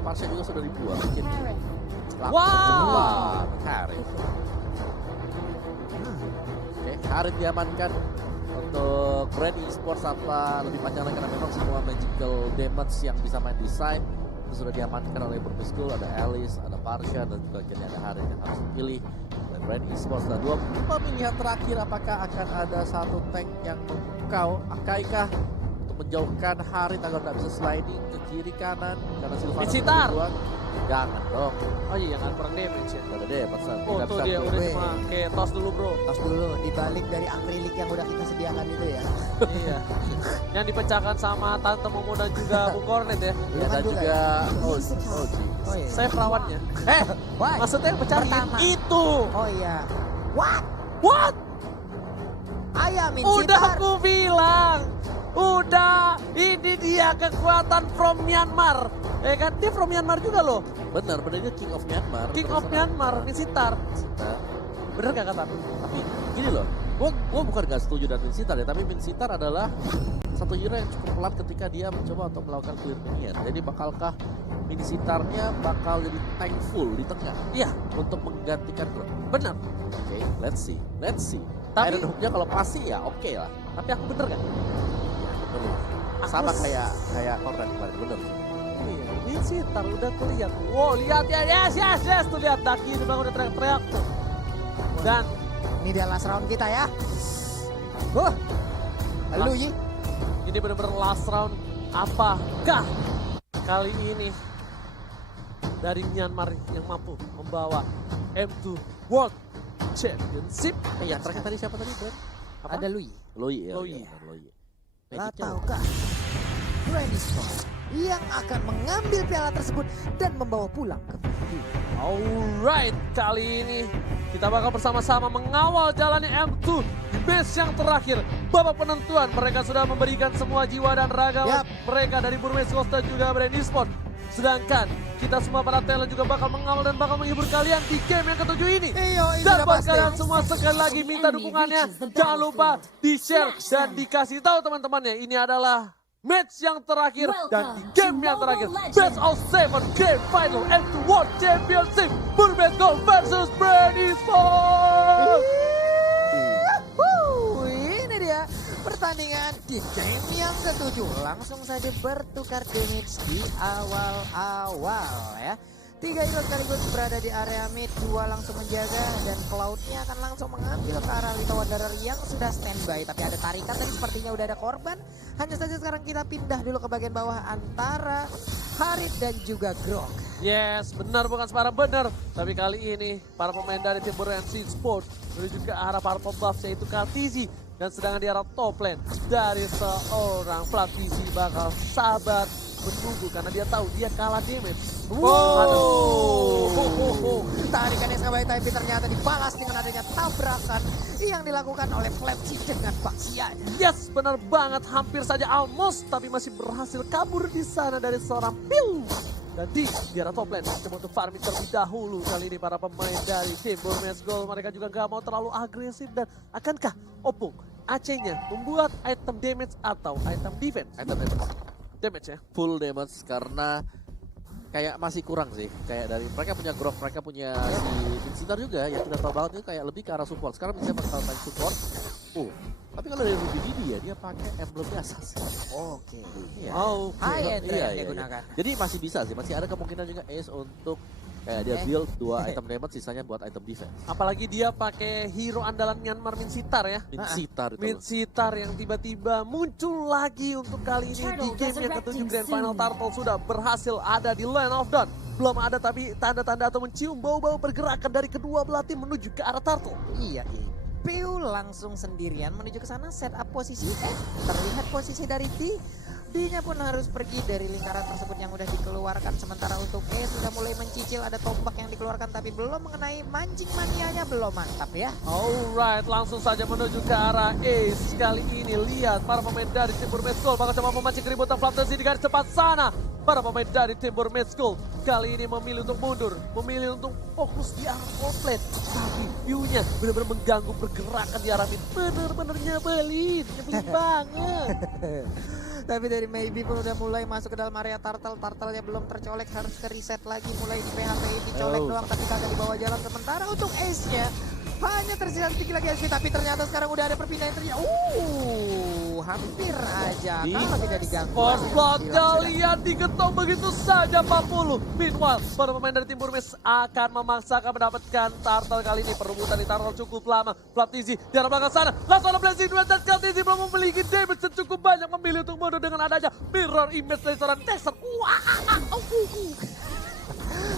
nampaknya Parsha juga sudah dibuang. Mungkin Wow. Harith. Oke, Harith diamankan untuk Brand Esports apa lebih panjang lagi karena memang semua magical damage yang bisa main di side itu sudah diamankan oleh Burmese School. Ada Alice, ada Parsha, dan juga akhirnya ada Harith yang harus dipilih oleh Brand Esports. Dan dua pemilihan terakhir, apakah akan ada satu tank yang memukau Akaikah untuk menjauhkan Harith agar tidak bisa sliding ke kiri kanan karena Sylvanas Visitar. sudah dibuang. Jangan dong. Oh iya, nggak kurang damage ya. Gak ada deh, pasal Oh tuh dia udah cuma kayak tos dulu bro. Tos dulu dibalik dari akrilik yang udah kita sediakan itu ya. Iya. Yang dipecahkan sama Tante Momo dan juga Bung Cornet ya. Ya, dan juga Oji. Oh iya. Saya perawannya. Why? Maksudnya yang pecahin Pertama. itu. Oh iya. What? What? Ayam Udah Insitar. aku bilang. Udah, ini dia kekuatan from Myanmar. Kan dia from Myanmar juga loh. Benar, dia King of Myanmar. King of Myanmar, Visitar. Bener gak kata? Tapi gini loh, gue bukan gak setuju dengan Minsitar ya, tapi Minsitar adalah satu hero yang cukup pelan ketika dia mencoba untuk melakukan clear minion. Jadi bakalkah Minsitarnya bakal jadi tank full di tengah? Iya, Untuk menggantikan Grok. bener. Oke, let's see. Tapi- Iron Hook-nya kalau pasti ya oke lah. Tapi aku bener gak? Bener. Sama kayak Korran kemarin, bener. Iya, Visitar udah kulihat. Wow, lihat ya, yes. Tuh lihat Daki itu udah teriak-teriak tuh. Dan Ini dia last round kita ya. Lu Yi. ini benar-benar last round. Apakah kali ini dari Myanmar yang mampu membawa M2 World Championship? Yang terakhir tadi siapa tadi, Brand? Apa? Ada Lui. Loi ya. Loi. Iya, benar, Loi. Lah Magicnya tahukah Brand Esports yang akan mengambil piala tersebut dan membawa pulang ke Filipina. Alright, kali ini kita bakal bersama-sama mengawal jalannya M2 di base yang terakhir. Babak penentuan, mereka sudah memberikan semua jiwa dan raga Yap. mereka dari Burmese School dan juga Brand Esports. Sedangkan kita semua para talent juga bakal mengawal dan bakal menghibur kalian di game yang ketujuh ini. Iyo, ini Dan udah buat pasti. kalian semua sekali lagi minta dukungannya. Jangan lupa di-share dan dikasih tahu teman-temannya. Ini adalah match yang terakhir dan di game yang terakhir. Best of 7 game final M2 World Championship. Burmese School versus Brand Esports. Ini dia pertandingan di game yang ketujuh. Langsung saja bertukar damage di awal-awal ya. 3 hero sekaligus berada di area mid, 2 langsung menjaga dan Cloud-nya akan langsung mengambil ke arah Little Wanderer yang sudah standby. Tapi ada tarikan tadi sepertinya udah ada korban. Hanya saja sekarang kita pindah dulu ke bagian bawah antara Harith dan juga Grok. Yes, benar bukan sembarang benar. Tapi kali ini para pemain dari tim Burmese Sport menuju ke arah para pembuff yaitu Kartizi. Dan sedangkan di arah top lane dari seorang Platisi bakal sabar menunggu karena dia tahu dia kalah damage. Aduh. Tarikan yang sangat baik tapi ternyata dibalas dengan adanya tabrakan yang dilakukan oleh Flapsy dengan Baxian. Yes, benar banget. Hampir saja almost tapi masih berhasil kabur di sana dari seorang Piu. Dan di arah top lane coba untuk farming terlebih dahulu. Kali ini para pemain dari tim Burmese Gold mereka juga gak mau terlalu agresif. Dan akankah Opung AC-nya membuat item damage atau item defense? Item Damage ya. full damage karena kayak masih kurang sih. Kayak dari mereka punya Grok, mereka punya si Minsitar juga yang kita tahu banget itu kayak lebih ke arah support. Sekarang bisa bakal main support. Tapi kalau dari Ruby Didi ya dia pakai emblem biasa sih. Oke. Iya. Oh, High end Iya, yang iya, digunakan. iya. Jadi masih bisa sih, masih ada kemungkinan juga Ace untuk kayak dia build 2 item damage sisanya buat item defense. apalagi dia pakai hero andalan Myanmar Minsitar ya. Minsitar itu. Minsitar yang tiba-tiba muncul lagi untuk kali ini di game yang ketujuh Grand Final. Turtle sudah berhasil ada di Land of Dawn. Belum ada tapi tanda-tanda atau mencium bau-bau pergerakan dari kedua belah tim menuju ke arah Turtle. Iya. Piu langsung sendirian menuju ke sana set up posisi. Terlihat posisi dari D. D-nya pun harus pergi dari lingkaran tersebut yang udah dikeluarkan. Sementara untuk E sudah mulai mencicil, ada tombak yang dikeluarkan tapi belum mengenai mancing manianya, belum mantap ya. Alright, langsung saja menuju ke arah Ace. Kali ini lihat para pemain dari tim Burmese Gold bakal coba memancing keributan Flapsy di garis depan sana. Para pemain dari tim Burmese Gold kali ini memilih untuk mundur, memilih untuk fokus di arah offlane. Tapi view-nya benar-benar mengganggu pergerakan di arah mid. Bener-bener nyebelin banget. Tapi dari Maybe pun udah mulai masuk ke dalam area Turtle. Turtle-nya belum tercolek, harus ke reset lagi. Mulai di PHP dicolek doang tapi kagak dibawa jalan. Sementara untuk Ace-nya hanya tersisa sedikit lagi SP, tapi ternyata sekarang udah ada perpindahan terjadi. Hampir aja kalau tidak diganggu. Force block-nya lihat digetok begitu saja 40. Meanwhile, para pemain dari tim Burmese akan memaksakan mendapatkan Turtle kali ini. Perebutan di Turtle cukup lama. Flaptizi di arah belakang sana. Langsung ada blessing dua dan Flaptizi belum memiliki damage yang cukup banyak, memilih untuk mundur dengan adanya mirror image dari seorang Texan.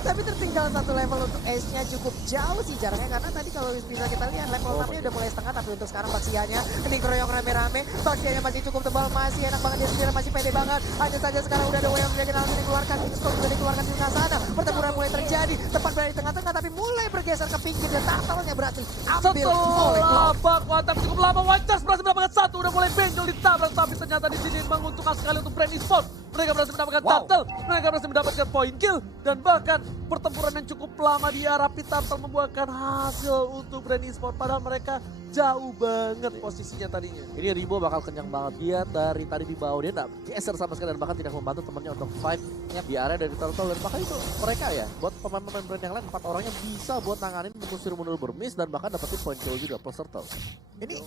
Tapi tertinggal satu level untuk Ace-nya cukup jauh sih jaraknya, karena tadi kalau bisa kita lihat level 6-nya udah mulai setengah, tapi untuk sekarang Baxianya ini keroyok rame-rame. Baxianya masih cukup tebal, masih enak banget, dia sendiri masih pede banget. Hanya saja sekarang udah ada yang menjadi langsung dikeluarkan, Skor juga dikeluarkan di tengah sana. Pertempuran mulai terjadi, tepat berada di tengah-tengah, tapi mulai bergeser ke pinggir dan Turtle-nya berhasil ambil oleh Cloud. Baku atak cukup lama, Watchers berhasil mendapatkan satu, udah mulai benjol ditabrak, tapi ternyata di sini menguntungkan sekali untuk Brand Esports. Mereka berhasil mendapatkan Turtle, mereka berhasil mendapatkan point kill, dan bahkan pertempuran yang cukup lama di arah Pit Turtle membuahkan hasil untuk Brand Esports, padahal mereka jauh banget posisinya tadinya. Ini Ribo bakal kenyang banget, dia dari tadi di bawah, dia nggak geser sama sekali dan bahkan tidak membantu temannya untuk fight di area dari Turtle. Dan bahkan itu mereka ya, buat pemain-pemain brand yang lain, 4 orangnya bisa buat nanganin mengusir mundur bermiss dan bahkan dapetin point kill juga plus Turtle. Ini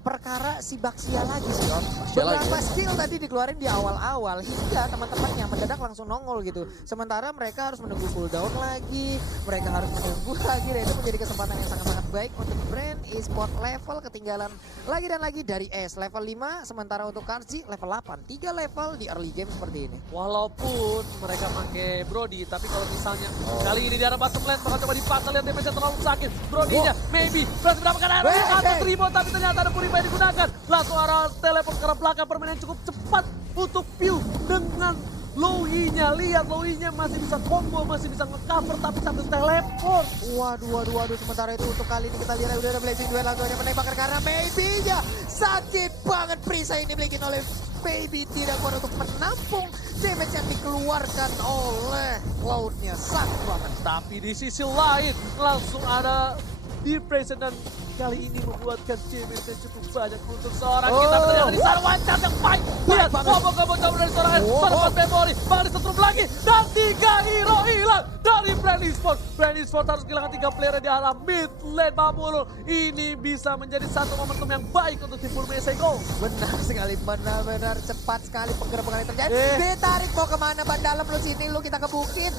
perkara si Baxia lagi sih Om. Baxia lagi, Beberapa skill tadi dikeluarin di awal-awal hingga teman-temannya mendadak langsung nongol gitu. Sementara mereka harus menunggu cooldown lagi, mereka harus menunggu lagi, dan itu menjadi kesempatan yang sangat-sangat baik untuk Brand Esports. Level ketinggalan lagi dan lagi dari S level 5, sementara untuk Karzi level 8. 3 level di early game seperti ini. Walaupun mereka pakai Brody, tapi kalau misalnya kali ini di arah bottom lane bakal coba dipasang, lihat damage-nya terlalu sakit. Brody-nya maybe berhasil mendapatkan air atas Ribo, tapi ternyata ada Purify digunakan. Langsung arah teleport ke arah belakang, permainan cukup cepat untuk Pew dengan Lowy-nya. Lihat Lowy-nya masih bisa combo, masih bisa nge-cover tapi sambil teleport. Waduh. Sementara itu untuk kali ini kita lihat udah ada Blazing Duel, langsung aja menembakkan karena Maybe-nya sakit banget. Perisai ini dimiliki oleh Maybe, tidak kuat untuk menampung damage yang dikeluarkan oleh Cloud-nya. Sakit banget. Tapi di sisi lain langsung ada Depression dan kali ini membuatkan damage yang cukup banyak untuk seorang kita. Ternyata di sana One-Shot yang fight. Lihat combo-combo cover dari seorang Pada Memori. Bakal disetrum lagi dan 3 hero hilang dari Brand Esports. Brand Esports harus kehilangan 3 player di arah mid lane Mamurul. Ini bisa menjadi satu momentum yang baik untuk tim Burmese Go. Benar sekali, benar-benar cepat sekali penggerebekan yang terjadi. Ditarik mau kemana ban dalam lu, sini lu, kita ke bukit.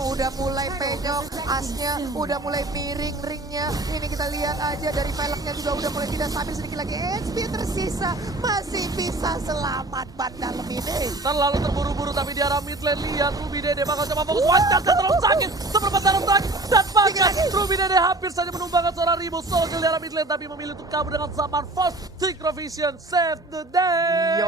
Udah mulai penyok, asnya udah mulai miring ringnya. Ini kita lihat aja dari velgnya juga udah mulai tidak stabil, sedikit lagi HP tersisa. Masih bisa selamat ban dalam ini. Terlalu terburu-buru tapi di arah mid lane, lihat Ruby Dede bakal coba fokus. One-Shot terlalu sakit, seperempat dalam terakhir. Dan bahkan Ruby Dede hampir saja menumbangkan seorang Ribo Soldier di arah mid lane, tapi memilih untuk kabur dengan Zaman Force. Synchrovision save the day.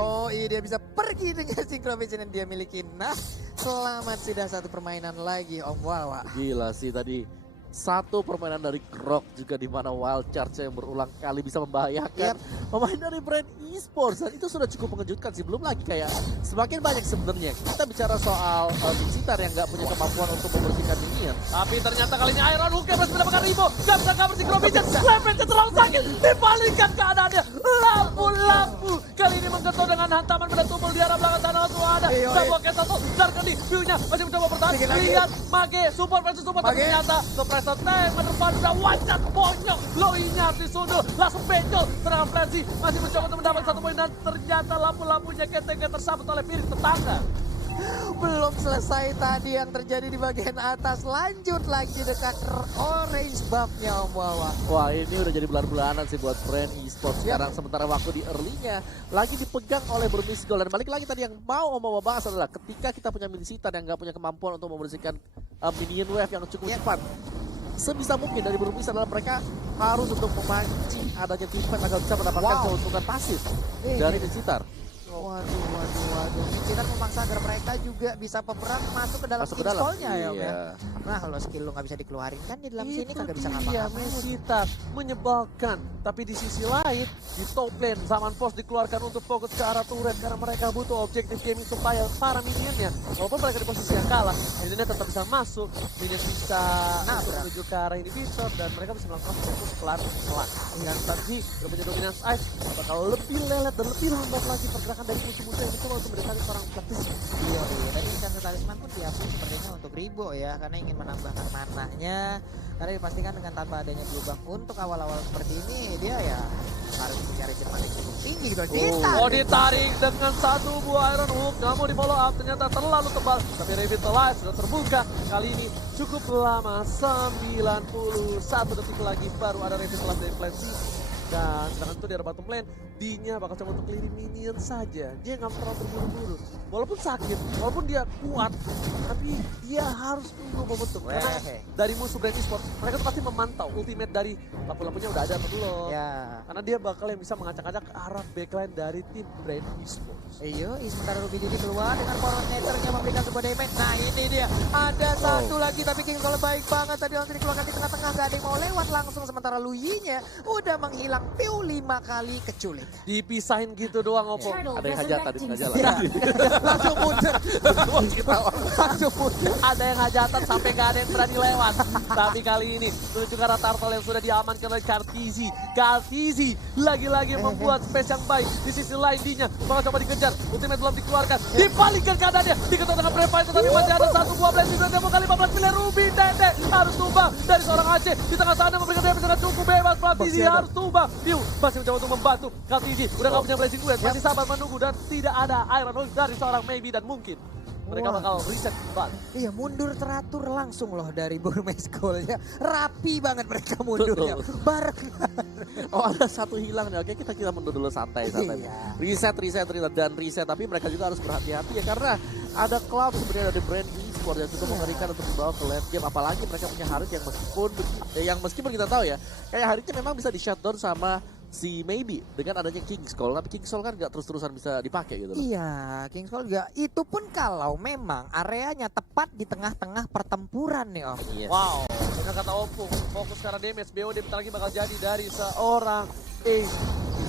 Dia bisa pergi dengan Synchrovision yang dia miliki. Nah, selamat, sudah satu permainan lagi Om Wawa. Gila sih tadi. Satu permainan dari Grok juga di mana Wild Charge yang berulang kali bisa membahayakan pemain dari Brand Esports, dan itu sudah cukup mengejutkan sih. Belum lagi kayak semakin banyak sebenarnya kita bicara soal Vincitar yang nggak punya kemampuan untuk membersihkan minion. Tapi ternyata kali ini Iron Hook yang berhasil mendapatkan Ribo. Gak bisa cover Synchrovision. Levelnya terlalu sakit. Dibalikan keadaannya. Lampu-lampu. Kali ini menggetok dengan hantaman pada tumpul di arah belakang sana. Langsung ada Double Cancel. Darkani. View-nya masih mencoba bertahan. Lihat Mage. Support versus support. Tapi ternyata Suppressor Tank menerpan. Udah One-Shot bonyok. Lowy-nya disundul. Langsung benjol. Serangan Frenzy masih mencoba untuk mendapatkan 1 poin. Dan ternyata lampu-lampunya ketika tersabut oleh piring tetangga. Belum selesai tadi yang terjadi di bagian atas, lanjut lagi dekat orange buff-nya Om Wawa. Wah, ini udah jadi bulan-bulanan sih buat Brand Esports sekarang. Sementara waktu di early-nya lagi dipegang oleh Burmese Gold. Dan balik lagi tadi yang mau Om Wawa bahas adalah ketika kita punya Vincitar yang nggak punya kemampuan untuk membersihkan minion wave yang cukup cepat. Sebisa mungkin dari Burmese adalah mereka harus untuk memancing adanya team fight agar bisa mendapatkan keuntungan pasif dari Vincitar. Waduh. Dominik kan memaksa agar mereka juga bisa peperan masuk ke dalam King Skull-nya ya, Om ya. Nah, kalau skill lu nggak bisa dikeluarin kan di dalam sini kagak bisa ngapa-ngapain. Mesita menyebalkan, tapi di sisi lain di top lane Zaman Pos dikeluarkan untuk fokus ke arah turret karena mereka butuh objektif gaming supaya para minionnya walaupun mereka di posisi yang kalah, minionnya tetap bisa masuk, minion bisa menuju ke arah inhibitor dan mereka bisa melakukan fokus pelan-pelan. Dan tadi punya dominance ice bakal lebih lelet dan lebih lambat lagi pergerakan dari musuh-musuh yang mencoba untuk mendekati seorang Platisi. Iya, tadi Chance Talisman pun diakui sepertinya untuk Ribo ya, karena ingin menambahkan mananya. Karena dipastikan dengan tanpa adanya blue buff untuk awal-awal seperti ini, dia ya harus mencari firman yang cukup tinggi gitu. Ditarik dengan satu buah Iron Hook, namun di follow up ternyata terlalu tebal. Tapi Revitalize sudah terbuka, kali ini cukup lama, 91 detik lagi baru ada Revitalize dari Plan C. Dan sedangkan itu di arah bottom lane, D-nya bakal coba untuk clearing minion saja. Dia nggak terlalu terburu-buru. Walaupun sakit, walaupun dia kuat, tapi dia harus tunggu momentum. Karena dari musuh Brand Esports, mereka tuh pasti memantau ultimate dari lampu-lampunya udah ada atau belum. Ya. Karena dia bakal yang bisa mengacak-acak ke arah backline dari tim Brand Esports. Iya, sementara Ruby Didi keluar dengan power netternya memberikan sebuah damage. Nah ini dia, ada satu lagi tapi King Skull baik banget. Tadi langsung dikeluarkan di tengah-tengah, gak ada yang mau lewat langsung. Sementara Luyi-nya udah menghilang piu 5 kali keculik. Dipisahin gitu doang, Oppo. Ada yang hajatan di tengah jalan. Ya, langsung mundur. Langsung mundur. Ada yang hajatan sampai gak ada yang berani lewat. Tapi kali ini menuju ke arah turtle yang sudah diamankan oleh Kartizi. Kartizi lagi-lagi membuat space yang baik. Di sisi lain D-nya bakal coba dikejar. Ultimate belum dikeluarkan. Dibalikan keadaannya. Diketuk dengan Previte tetapi masih ada satu buah blessing. Demo kali 15 miliar Ruby Dede harus tumbang dari seorang Aceh. Di tengah sana memberikan damage dengan cukup bebas. Kartizi harus tumbang. Piu masih mencoba untuk membantu. Kartizi udah gak punya blessing duet. Masih sabar menunggu dan tidak ada Iron Hook dari seorang Maybe dan mungkin mereka bakal reset kembali. Iya, mundur teratur langsung loh dari Burmese Gold ya. Rapi banget mereka mundurnya. Barengan. Oh, ada satu hilang nih. Oke, kita mundur dulu santai. Iya. Reset dan reset. Tapi mereka juga harus berhati-hati ya karena ada klub sebenarnya dari Brand Esports yang cukup mengerikan untuk dibawa ke late game. Apalagi mereka punya Harit yang meskipun kita tahu ya, kayak Haritnya memang bisa di shutdown sama si Maybe dengan adanya King Skull, tapi King Skull kan nggak terus-terusan bisa dipakai gitu loh. Iya, King Skull juga. Itu pun kalau memang areanya tepat di tengah-tengah pertempuran nih Om. Yes. Wow, dengan kata Opung, fokus karena damage BOD bentar lagi bakal jadi dari seorang Ace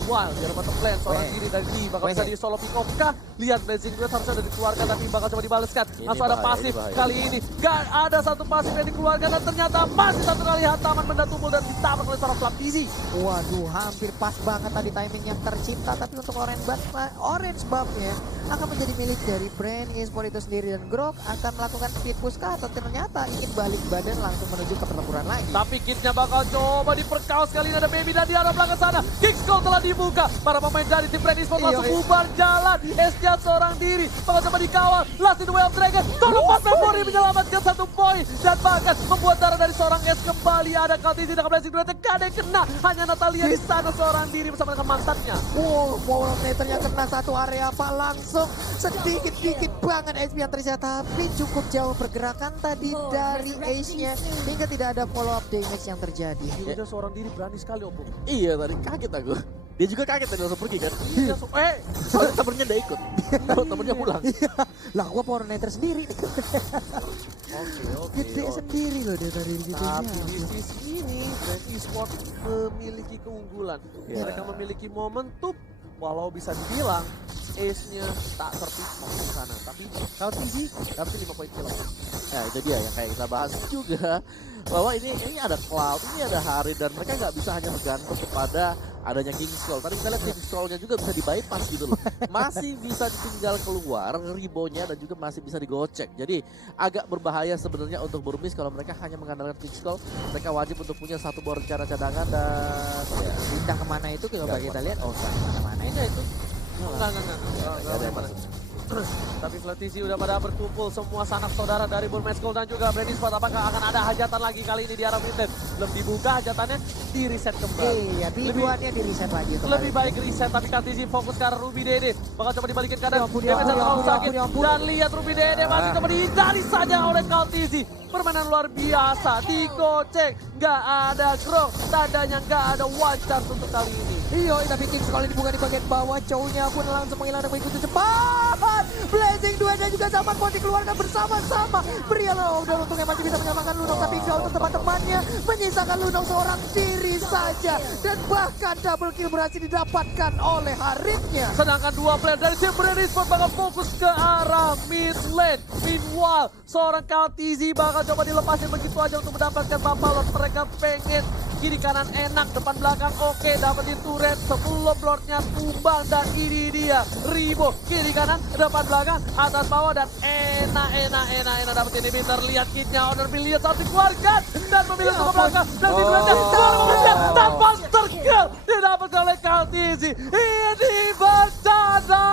Wild. Di bottom lane, seorang diri dari D bakal bisa di solo pick off kah? Lihat blazing duet harusnya udah dikeluarkan tapi bakal coba dibaleskan. Langsung ada pasif kali ini. Gak ada satu pasif yang dikeluarkan dan ternyata masih satu kali hantaman benda tubuh dan ditabrak oleh seorang Flaptizi. Waduh, hampir pas banget tadi timing yang tercipta. Tapi untuk orange buff-nya akan menjadi milik dari Brand Esports itu sendiri. Dan Grok akan melakukan speed push kah atau ternyata ingin balik badan langsung menuju ke pertempuran lagi. Tapi kitnya bakal coba diperkaos kali ini ada Baby dan di arah belakang sana. King Skull telah dibuka. Para pemain dari tim Brand Esports langsung bubar jalan. Estia seorang diri. Bakal coba dikawal. Last in the way of Dragon. Tolong Pat Memory menyelamatkan satu poin. Dan bahkan membuat darah dari seorang S kembali. Ada Kaltizi dengan blessing duetnya. Gak ada yang kena. Hanya Natalia di sana seorang diri bersama dengan mantannya. Wow, power meternya kena satu area apa langsung. Sedikit-dikit banget SP yang ternyata. Tapi cukup jauh pergerakan tadi dari Ace-nya. Hingga tidak ada follow up damage yang terjadi. Dia seorang diri berani sekali Opung. Iya, tadi kaget aku. Dia juga kaget tadi langsung pergi kan. Iya, Soalnya temennya udah ikut. Temennya pulang. Lah gua power meter sendiri. Oke. Gede sendiri loh dia dari gitu. Tapi di sisi ini Brand Esports memiliki keunggulan. Mereka memiliki momentum. Walau bisa dibilang Ace-nya tak terpisah di sana. Tapi kalau Tizi dapat 5 poin kill. Nah itu dia yang kayak kita bahas juga. Bahwa ini ada Cloud, ini ada Harit. Dan mereka nggak bisa hanya bergantung kepada adanya King Skull. Tadi kita lihat King Skull-nya juga bisa di-bypass gitu loh. Masih bisa ditinggal keluar ribonya dan juga masih bisa digocek. Jadi agak berbahaya sebenarnya untuk Burmese kalau mereka hanya mengandalkan King Skull. Mereka wajib untuk punya satu buah rencana cadangan dan ya, pindah kemana itu coba kita lihat. Oh, kemana itu? Enggak. Tapi Flatizi udah pada berkumpul semua sanak saudara dari Burmese Gold dan juga Brand Esports. Apakah akan ada hajatan lagi kali ini di arah mid lane? Belum dibuka hajatannya, di reset kembali. Iya, biduannya di reset lagi. Lebih baik reset, tapi Kartizi fokus ke arah Ruby Dede. Bakal coba dibalikin keadaan. Ampun, Damage terlalu sakit. Dan lihat Ruby Dede masih coba dihindari saja oleh Kartizi. Permainan luar biasa, digocek. Nggak ada Grok, tandanya nggak ada one chance untuk kali ini. Iya, tapi Kings kalau dibuka di bagian bawah, Chow-nya pun langsung menghilang dan mengikuti cepat. Blazing Duet dan juga Zaman Pon dikeluarkan bersama-sama. Pria udah untungnya masih bisa menyamakan Lunong, tapi jauh untuk teman-temannya. Menyisakan Lunong seorang diri saja. Dan bahkan double kill berhasil didapatkan oleh Haritnya. Sedangkan dua player dari tim Brand Esports bakal fokus ke arah mid lane. Meanwhile, seorang KTZ bakal coba dilepasin begitu aja untuk mendapatkan Bapalot. Mereka pengen kiri kanan enak, depan belakang oke, dapetin turret sebelum lordnya tumbang. Dan ini dia Ribo, kiri kanan, depan belakang, atas bawah, dan enak dapetin inhibitor. Lihat kitnya, Honor lihat satu keluarga dan memilih ke belakang. Dan tidurnya keluar tanpa terkill didapatkan oleh KTZ. Ini bencana.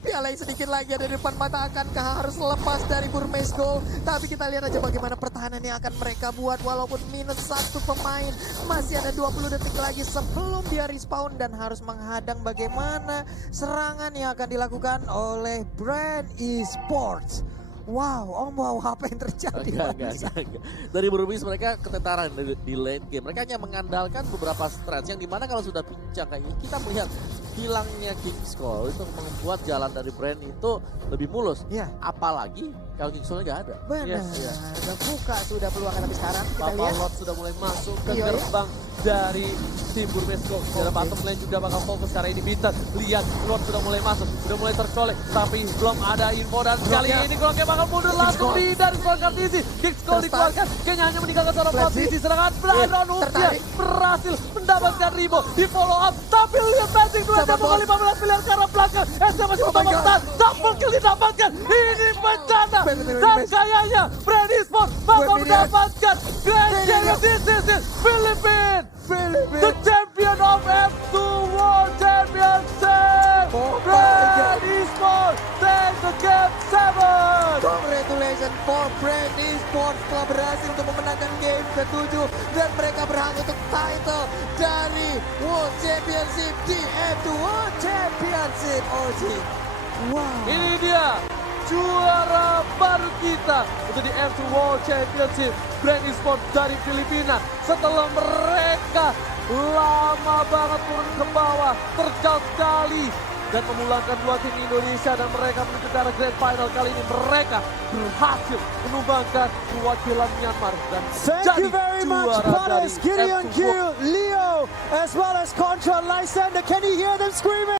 Piala yang sedikit lagi ada di depan mata, akankah harus lepas dari Burmese Gold? Tapi kita lihat aja bagaimana pertahanan yang akan mereka buat walaupun minus 1 pemain. Masih ada 20 detik lagi sebelum dia respawn dan harus menghadang bagaimana serangan yang akan dilakukan oleh Brand Esports. Wow, apa yang terjadi? Enggak. Dari Burmese mereka ketentaran di late game. Mereka hanya mengandalkan beberapa strats yang dimana kalau sudah pincang kayak ini, kita melihat hilangnya King's Call itu membuat jalan dari Brand itu lebih mulus. Iya. Apalagi kalau King's Call nggak ada. Benar, Yes. udah buka sudah peluang, tapi sekarang kita lihat. Bapalot sudah mulai masuk ke Iya, gerbang dari tim Burmese Gold. Secara bottom lane juga bakal fokus karena ini Bitter. Lihat, Lord sudah mulai masuk, sudah mulai tercolek, tapi belum ada info. Dan kali ini Gloknya bakal mundur langsung di dari seorang KTZ. King's Call dikeluarkan, kayaknya hanya meninggalkan seorang posisi. Serangan Brandon Utia berhasil mendapatkan Ribo di follow up. Tapi lihat Blazing Duet yang membawa 15 miliar ke arah belakang. SC masih mencoba bertahan, double kill didapatkan. Ini bencana. Dan kayaknya Brand Esports bakal mendapatkan Grand Champion. This is it, Philippines. The champion of F2 World Championship. Brand Esports take the game 7. Congratulations for Brand Esports telah berhasil untuk memenangkan game ke-7 dan mereka berhak untuk title dari World Championship di F2 World Championship. OG. Wow. Ini dia juara baru kita untuk di F2 World Championship, Brand Esports dari Filipina. Setelah mereka lama banget turun ke bawah, terjal sekali dan memulangkan 2 tim Indonesia, dan mereka menuju ke arah Grand Final. Kali ini mereka berhasil menumbangkan perwakilan Myanmar dan Thank jadi you very much, juara dari Paris, Gideon F2 Q, Leo, as well as Contra Lysander. Can you hear them screaming?